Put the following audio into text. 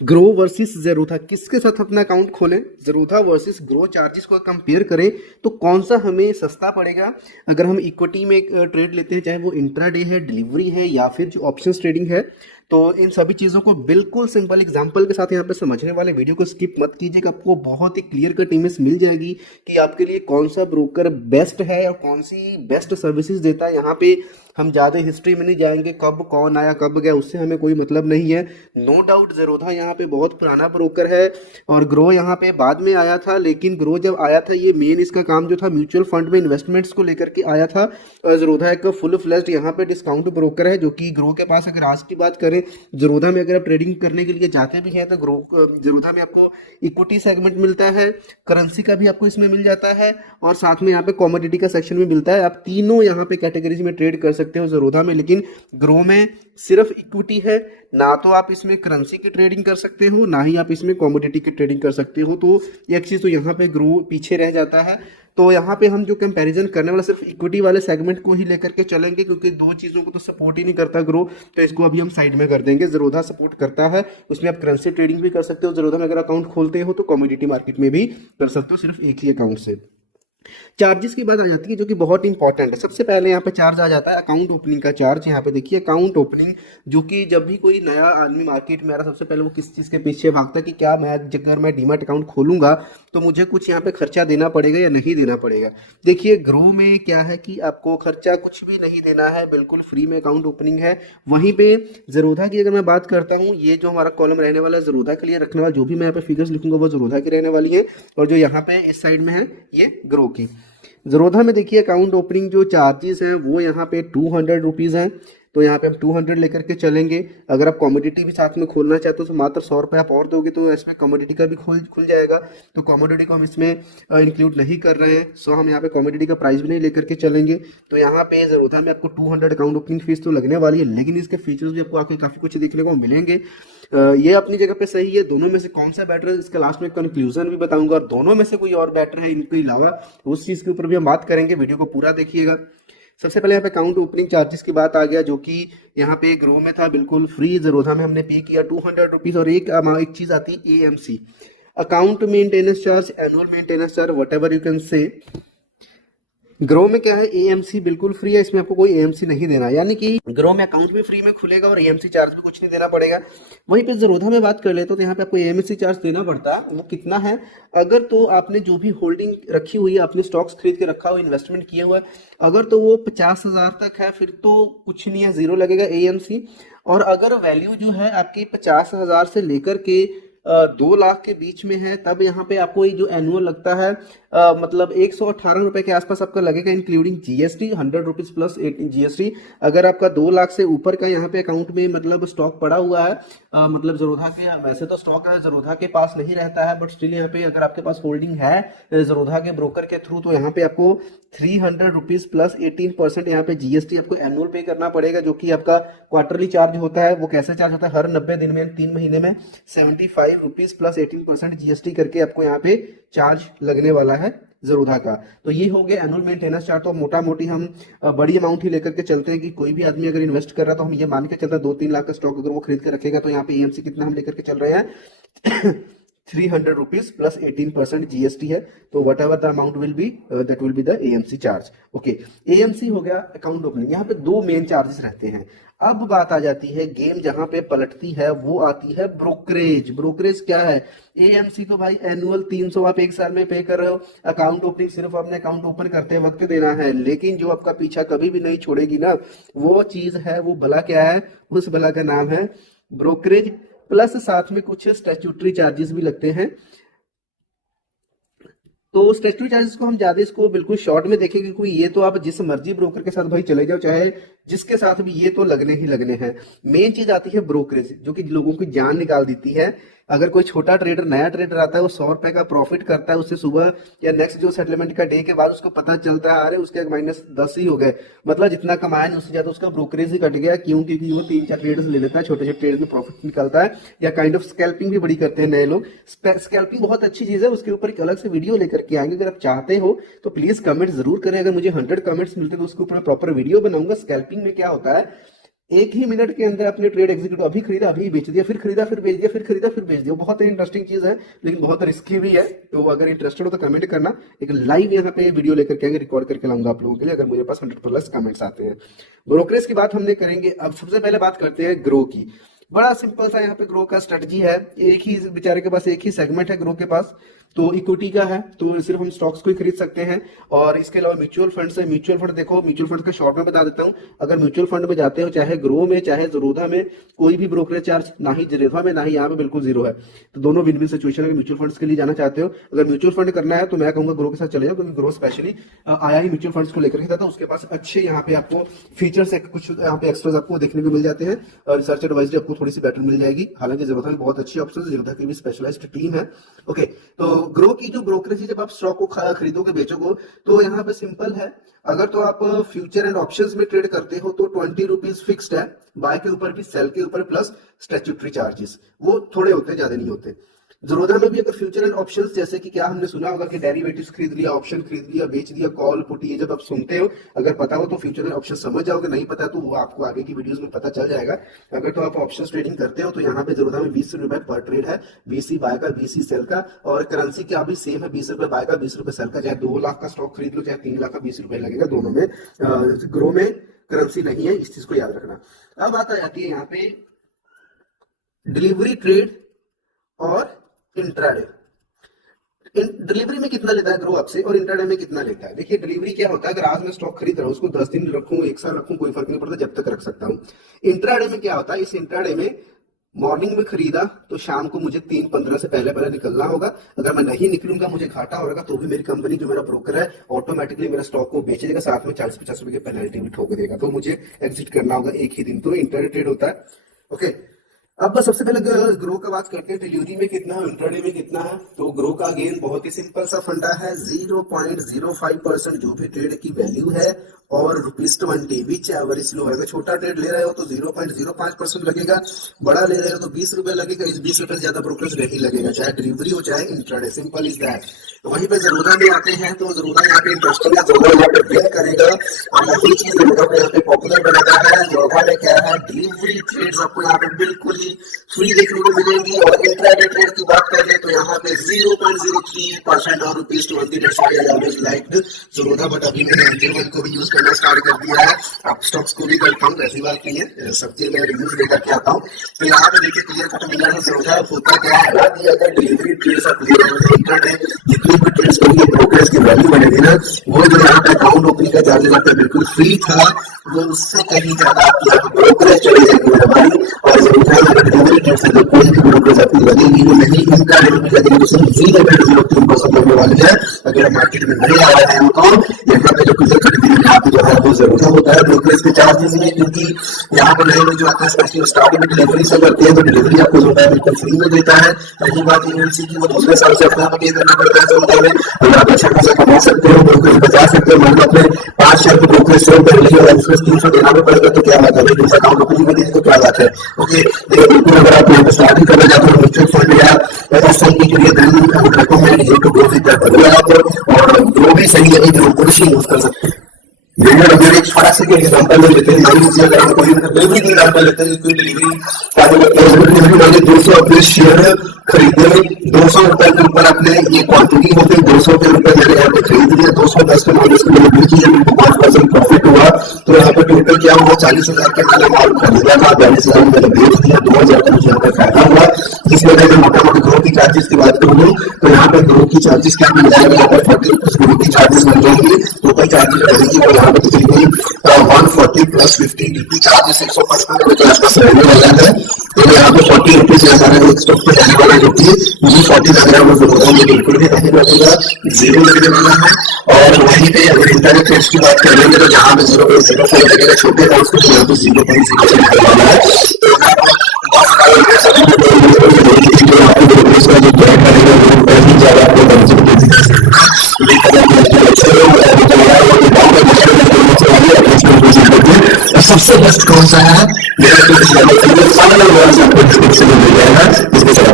Grow versus Zerodha किसके साथ अपना अकाउंट खोलें? ज़ेरोधा वर्सेस ग्रो चार्जेस को कंपेयर करें तो कौन सा हमें सस्ता पड़ेगा? अगर हम इक्विटी में एक ट्रेड लेते हैं, चाहे वो इंट्राडे है, डिलीवरी है या फिर जो ऑप्शंस ट्रेडिंग है, तो इन सभी चीज़ों को बिल्कुल सिंपल एग्जांपल के साथ यहाँ पे समझने वाले वीडियो को स्किप मत कीजिएगा। आपको बहुत ही क्लियर कट इमेज मिल जाएगी कि आपके लिए कौन सा ब्रोकर बेस्ट है और कौन सी बेस्ट सर्विसेज देता है। यहाँ पे हम ज़्यादा हिस्ट्री में नहीं जाएंगे, कब कौन आया कब गया उससे हमें कोई मतलब नहीं है। नो डाउट ज़ेरोधा यहाँ पे बहुत पुराना ब्रोकर है और ग्रो यहाँ पे बाद में आया था, लेकिन ग्रो जब आया था ये मेन इसका काम जो था म्यूचुअल फंड में इन्वेस्टमेंट्स को लेकर के आया था। ज़ेरोधा एक फुल फ्लेज्ड यहाँ पे डिस्काउंट ब्रोकर है, जो कि ग्रो के पास अगर आज की बात करें, ज़ेरोधा में अगर आप ट्रेडिंग करने के लिए जाते भी हैं तो ज़ेरोधा में आपको इक्विटी सेगमेंट मिलता है, करेंसी का भी आपको इसमें मिल जाता है और साथ में यहाँ पे कॉमोडिटी का सेक्शन भी मिलता है। आप तीनों यहाँ पे कैटेगरीज में ट्रेड कर सकते हो ज़ेरोधा में, लेकिन ग्रो में सिर्फ इक्विटी है। ना तो आप इसमें करेंसी की ट्रेडिंग कर सकते हो, ना ही आप इसमें कॉमोडिटी की ट्रेडिंग कर सकते हो, तो एक चीज़ तो यहाँ पे ग्रो पीछे रह जाता है। तो यहाँ पे हम जो कंपैरिजन करने वाला सिर्फ इक्विटी वाले सेगमेंट को ही लेकर के चलेंगे, क्योंकि दो चीज़ों को तो सपोर्ट ही नहीं करता ग्रो, तो इसको अभी हम साइड में कर देंगे। ज़ेरोधा सपोर्ट करता है, उसमें आप करेंसी ट्रेडिंग भी कर सकते हो। ज़ेरोधा में अगर अकाउंट खोलते हो तो कमोडिटी मार्केट में भी कर सकते हो, सिर्फ एक ही अकाउंट से। चार्जेस की बात आ जाती है जो कि बहुत इंपॉर्टेंट है। सबसे पहले यहाँ पे चार्ज आ जाता है अकाउंट ओपनिंग का चार्ज। यहाँ पे देखिए अकाउंट ओपनिंग, जो कि जब भी कोई नया आदमी मार्केट में आ रहा है सबसे पहले वो किस चीज़ के पीछे भागता है कि क्या मैं अगर मैं डीमैट अकाउंट खोलूंगा तो मुझे कुछ यहाँ पे खर्चा देना पड़ेगा या नहीं देना पड़ेगा। देखिए ग्रो में क्या है कि आपको खर्चा कुछ भी नहीं देना है, बिल्कुल फ्री में अकाउंट ओपनिंग है। वहीं पे ज़ेरोधा की अगर मैं बात करता हूँ, ये जो हमारा कॉलम रहने वाला है ज़ेरोधा के लिए रखने वाला, जो भी मैं यहाँ पे फिगर्स लिखूंगा वो ज़ेरोधा की रहने वाली है, और जो यहाँ पे इस साइड में है ये ग्रो की। ज़ेरोधा में देखिए अकाउंट ओपनिंग जो चार्जेस हैं वो यहाँ पे 200 रुपीज़ हैं, तो यहाँ पे हम 200 लेकर के चलेंगे। अगर आप कमोडिटी भी साथ में खोलना चाहते हो तो मात्र 100 रुपये आप और दोगे तो इसमें कमोडिटी का भी खुल जाएगा, तो कमोडिटी को हम इसमें इंक्लूड नहीं कर रहे हैं, सो हम यहाँ पे कमोडिटी का प्राइस भी नहीं लेकर के चलेंगे। तो यहाँ पे ज़ेरोधा में आपको 200 अकाउंट ओपनिंग फीस तो लगने वाली है, लेकिन इसके फीचर्स भी आपको आके काफ़ी कुछ देखने को मिलेंगे। ये अपनी जगह पे सही है। दोनों में से कौन सा बेटर है इसका लास्ट में कंक्लूजन भी बताऊंगा, और दोनों में से कोई और बेटर है इनके अलावा उस चीज़ के ऊपर भी हम बात करेंगे। वीडियो को पूरा देखिएगा। सबसे पहले यहाँ पे अकाउंट ओपनिंग चार्जेस की बात आ गया, जो कि यहाँ पे ग्रो में था बिल्कुल फ्री, ज़ेरोधा में हमने पे किया 200 रुपीज़। और एक चीज़ आती है AMC, account maintenance charge, annual maintenance charge, what ever you can say. Grow में क्या है, AMC बिल्कुल फ्री है, इसमें आपको कोई AMC नहीं देना, यानी कि ग्रो में अकाउंट भी फ्री में खुलेगा और AMC चार्ज भी कुछ नहीं देना पड़ेगा। वहीं पे ज़ेरोधा में बात कर ले तो यहाँ पे आपको AMC चार्ज देना पड़ता है। वो कितना है, अगर तो आपने जो भी होल्डिंग रखी हुई है, आपने स्टॉक्स खरीद के रखा हुआ, इन्वेस्टमेंट किया हुआ है, अगर तो वो 50,000 तक है फिर तो कुछ नहीं है, जीरो लगेगा AMC। और अगर वैल्यू जो है आपकी 50,000 से लेकर के 2 लाख के बीच में है, तब यहाँ पे आपको ये जो एनुअल लगता है मतलब 118 रुपए के आसपास आपका लगेगा, including GST, 100 rupees plus 18 GST। अगर आपका 2 लाख से ऊपर का यहाँ पे अकाउंट में मतलब स्टॉक पड़ा हुआ है, मतलब ज़ेरोधा के, वैसे तो स्टॉक है ज़ेरोधा के पास नहीं रहता है, बट स्टिल यहाँ पे अगर आपके पास होल्डिंग है ज़ेरोधा के ब्रोकर के थ्रू, तो यहाँ पे आपको 300 रुपीज प्लस 18% यहाँ पे GST आपको एनुअल पे करना पड़ेगा, जो कि आपका क्वार्टरली चार्ज होता है। वो कैसे चार्ज होता है, हर 90 दिन में 3 महीने में 75 रुपीज प्लस 18% GST करके आपको यहाँ पे चार्ज लगने वाला है ज़ेरोधा का। तो ये हो गया एनुअल मेंटेनेंस चार्ज। तो मोटा मोटी हम बड़ी अमाउंट ही लेकर के चलते हैं कि कोई भी आदमी अगर इन्वेस्ट कर रहा है तो हम ये मान के चलते हैं 2-3 लाख का स्टॉक अगर वो खरीद के रखेगा, तो यहाँ पे AMC कितना हम लेकर के चल रहे हैं 300 रुपीज प्लस 18% GST है, तो what ever the amount will be that will be the AMC charge. Okay, AMC हो गया अकाउंट ओपनिंग। यहाँ पे 2 मेन चार्जेस रहते हैं। अब बात आ जाती है, गेम जहां पे पलटती है वो आती है ब्रोकरेज। ब्रोकरेज क्या है, AMC तो भाई एनुअल 300 आप एक साल में पे कर रहे हो, अकाउंट ओपनिंग सिर्फ अपने अकाउंट ओपन करते वक्त देना है, लेकिन जो आपका पीछा कभी भी नहीं छोड़ेगी ना, वो चीज है, वो भला क्या है, उस भला का नाम है ब्रोकरेज, प्लस साथ में कुछ स्टैट्यूटरी चार्जेस भी लगते हैं। तो स्टैट्यूटरी चार्जेस को हम ज्यादा इसको बिल्कुल शॉर्ट में देखेंगे, क्योंकि ये तो आप जिस मर्जी ब्रोकर के साथ भाई चले जाओ, चाहे जिसके साथ भी, ये तो लगने ही लगने हैं। मेन चीज आती है ब्रोकरेज, जो कि लोगों की जान निकाल देती है। अगर कोई छोटा ट्रेडर, नया ट्रेडर आता है, वो 100 रुपए का प्रॉफिट करता है, उससे सुबह या नेक्स्ट जो सेटलमेंट का डे के बाद उसको पता चलता है अरे उसके -10 ही हो गए, मतलब जितना कमाया नहीं उससे ज्यादा उसका ब्रोकरेज ही कट गया। क्यों? क्योंकि वो 3-4 ट्रेडर्स ले लेता है, छोटे छोटे ट्रेडर्स में प्रॉफिट निकलता है, या काइंड ऑफ स्कैल्पिंग भी बड़ी करते हैं नए लोग। स्कैल्पिंग बहुत अच्छी चीज है, उसके ऊपर एक अलग से वीडियो लेकर के आएंगे। अगर आप चाहते हो तो प्लीज कमेंट जरूर करें, अगर मुझे 100 कमेंट्स मिलते हैं तो उसके ऊपर प्रॉपर वीडियो बनाऊंगा। स्कैल्पिंग में क्या होता है, एक ही मिनट के अंदर अपने ट्रेड एग्जीक्यूट, अभी खरीदा अभी बेच दिया, फिर खरीदा फिर बेच दिया, फिर खरीदा फिर बेच दिया। बहुत ही इंटरेस्टिंग चीज है, लेकिन बहुत रिस्की भी है। तो अगर इंटरेस्टेड हो तो कमेंट करना, एक लाइव यहाँ पे वीडियो लेकर के आएंगे, रिकॉर्ड करके लाऊंगा आप लोगों के लिए, अगर मेरे पास 100+ कमेंट्स आते हैं। ब्रोकरेज की बात हमने करेंगे। अब सबसे पहले बात करते हैं ग्रो की। बड़ा सिंपल सा यहाँ पे ग्रो का स्ट्रेटजी है। एक ही बेचारे के पास एक ही सेगमेंट है ग्रो के पास, तो इक्विटी का है, तो सिर्फ हम स्टॉक्स को ही खरीद सकते हैं। और इसके अलावा म्यूचुअल फंड से, म्यूचुअल फंड देखो, म्यूचुअल फंड का शॉर्ट में बता देता हूँ। अगर म्यूचुअल फंड में जाते हो, चाहे ग्रो में चाहे ज़रोधा में, कोई भी ब्रोकरेज चार्ज ना ही ज़रोधा में ना ही यहाँ पे बिल्कुल जीरो है। तो दोनों विन विन सिचुएशन है। म्यूचुअल फंड्स के लिए जाना चाहते हो, अगर म्यूचुअल फंड करना है तो मैं कहूँगा ग्रो के साथ चले जाओ, क्योंकि ग्रो स्पेशली आया ही म्यूचुअल फंड्स को लेकर के था। तो उसके पास अच्छे यहाँ पे आपको फीचर्स कुछ यहाँ पे एक्स्ट्राज आपको देखने को मिल जाते हैं, और रिसर्च एडवाइजरी आपको थोड़ी सी बेटर मिल जाएगी। हालांकि ज़रोधा में बहुत अच्छी ऑप्शन है, ज़रोधा की भी स्पेशलाइज्ड टीम है। ओके, तो ग्रो की जो ब्रोकरेज, जब आप स्टॉक को खरीदोगे बेचोगे, तो यहाँ पे सिंपल है। अगर तो आप फ्यूचर एंड ऑप्शंस में ट्रेड करते हो तो 20 रुपीज फिक्स्ड है, बाय के ऊपर भी सेल के ऊपर प्लस स्टैट्यूटरी चार्जेस, वो थोड़े होते हैं, ज्यादा नहीं होते। ज़रोधा में भी अगर फ्यूचर एंड ऑप्शंस, जैसे कि क्या हमने सुना होगा कि डेरिवेटिव्स खरीद लिया, ऑप्शन खरीद लिया, बेच दिया, कॉल पुट, ये जब आप सुनते हो, अगर पता हो तो फ्यूचर एंड ऑप्शन समझ जाओगे, नहीं पता तो वो आपको आगे की वीडियोस में पता चल जाएगा। अगर तो आप ऑप्शन ट्रेडिंग करते हो तो यहाँ पे ज़रोधा में 20 रुपए पर ट्रेड है, 20 बाय का 20 सेल का, और करेंसी क्या भी सेम है, 20 रुपए बाय का 20 रुपए सेल का। चाहे 2 लाख का स्टॉक खरीद लो, चाहे 3 लाख का 20 रुपए लगेगा, दोनों में। ग्रो में करेंसी नहीं है, इस चीज को याद रखना। अब बात आ जाती है यहाँ पे डिलीवरी ट्रेड और इंट्राडे। डिलीवरी में कितना लेता है ग्रो आपसे, और इंट्राडे में कितना लेता है। देखिए डिलीवरी क्या होता है, अगर आज मैं स्टॉक खरीद रहा हूँ, उसको 10 दिन रखूं, 1 साल रखूं, कोई फर्क नहीं पड़ता, जब तक रख सकता हूँ। इंट्राडे में क्या होता है, इस इंट्राडे में मॉर्निंग में खरीदा तो शाम को मुझे 3:15 से पहले पहले निकलना होगा। अगर मैं नहीं निकलूंगा, मुझे घाटा होगा, तो भी मेरी कंपनी, जो मेरा ब्रोकर है, ऑटोमेटिकली मेरा स्टॉक को बेच देगा, साथ में 40-50 रुपए की पेनल्टी भी ठोक देगा, तो मुझे एग्जिट करना होगा एक ही दिन। तो इंट्राडे ट्रेड होता है। ओके, अब बस सबसे पहले ग्रो का बात करते हैं, डिलीवरी में कितना है, इंट्राडे में कितना है। तो ग्रो का अगेन बहुत ही सिंपल सा फंडा है, 0.05% जो भी ट्रेड की वैल्यू है, और ₹20 विच एवरेज लो है। अगर छोटा ट्रेड ले रहे हो तो 0.05% लगेगा, बड़ा ले रहे हो तो 20 रुपए लगेगा। इस 20 रुपए से ज्यादा ब्रोकरेज नहीं लगेगा, चाहे डिलीवरी हो चाहे इंट्राडे, सिंपल इज दैट। वहीं पे ज़रोधा में आते हैं, तो ज़रोधा यहाँ पे इंटरेस्टिंग है, ज़रोधा यहाँ पे विन करेगा, और यही चीज ज़रोधा को यहाँ पे पॉपुलर बनाता है। ज़रोधा में क्या है, डिलीवरी ट्रेड्स आपको यहाँ पे बिल्कुल ही फ्री देखने को मिलेंगी। और इंट्राडे ट्रेड की बात करें तो यहाँ पे 0.03% और ₹20 लाइक ज़रोधा, बट अभी मैंने इंटरवल को भी यूज करना स्टार्ट कर दिया है। आप स्टॉक्स को भी करता हूँ, ऐसी बात नहीं है, सबके मैं रिव्यूज लेकर के आता हूँ। तो यहाँ पे देखिए क्लियर कट मिला है ज़रोधा होता क्या है, अगर डिलीवरी ट्रेड्स आप ले रहे हो, इंट्राडे जितनी भी ट्रेड्स करेंगे, ब्रोकरेज की वैल्यू बनेगी ना, वो जो यहाँ पे अकाउंट ओपनिंग का चार्जेस आपका बिल्कुल फ्री था, वो उससे कहीं ज्यादा आपकी यहाँ पे ब्रोकरेज चली जाएगी मेरे भाई। और डिलीवरी ट्रेड से कोई भी ब्रोकरेज आपकी लगेगी नहीं, इंट्राडे में लगेगी, तो सिर्फ 0.03% लगने वाली है। अगर मार्केट में नहीं आ रहे हैं तो यहाँ पे जो क्लियर कट यहाँ पे जो है वो जरूर होता है ब्रोकरेज के चार्जेस में, क्योंकि यहाँ पर नए लोग जो आते हैं स्पेशली स्टार्टिंग में डिलीवरी से करते हैं, तो डिलीवरी आपको जो है बिल्कुल फ्री में देता है। रही बात यूएनसी की, वो दूसरे साल से अपना पे करना पड़ता है। ज़रोधा में अगर आप अच्छा खासा कमा सकते हो, ब्रोकरेज बचा सकते हो, मान लो अपने 5 शेयर को ब्रोकरेज सेल कर लिए और उसमें 300 देना भी पड़ेगा, तो क्या बात है, दूसरा अकाउंट ओपनिंग में देंगे तो क्या बात है। ओके, बिल्कुल अगर आप यहाँ पे स्टार्टिंग करना चाहते हो म्यूचुअल फंड या एसआईपी के लिए, then I would recommend you to go with that. और ग्रो भी सही है, ग्रो को भी यूज कर सकते हैं। अगर एक छोटा सा एग्जाम्पल ले लेते हैं, मान लीजिए अगर हम कोई डिलीवरी की एग्जाम्पल लेते हैं, कोई डिलीवरी डिलीवरी 200 अपने शेयर खरीदने, 200 रुपए के ऊपर अपने ये क्वांटिटी होती है, 200 के रुपए मैंने यहाँ पे खरीद लिया, 210 के माइनस में डिलीवरी की, जब इनको 5% प्रॉफिट हुआ, तो यहाँ पे टोटल क्या हुआ, 40,000 के मैंने माल खरीदा था, 42,000 मैंने बेच दिया, 2,000 का मुझे यहाँ पे फायदा हुआ। इसमें अगर मोटा मोटी ग्रो की चार्जेस की बात करूँ तो यहाँ पे ग्रो की चार्जेस क्या मिल जाएगी, यहाँ पे 40 ग्रो की चार्जेस मिल जाएंगी, टोटल चार्जेस रहेगी, और यहाँ पे तकरीबन 140 प्लस 50 ड्यूटी चार्जेस 155 के आसपास रहने वाला है। तो यहाँ पे 40 रुपीज हमारे स्टॉक पे जाने वाला, जो कि मुझे 40 लग रहा है, मुझे बिल्कुल भी नहीं लगेगा, 0 लगने वाला है। और वहीं पे अगर इंटरनेट ट्रेड्स की बात कर लेंगे तो जहाँ पे 0.05 लगेगा छोटे अमाउंट को, यहाँ पे 0.05 लगने वाला है। सबसे बेस्ट कौन सा है, मेरा डिस्क्रिप्शन में मिल जाएगा, इसके साथ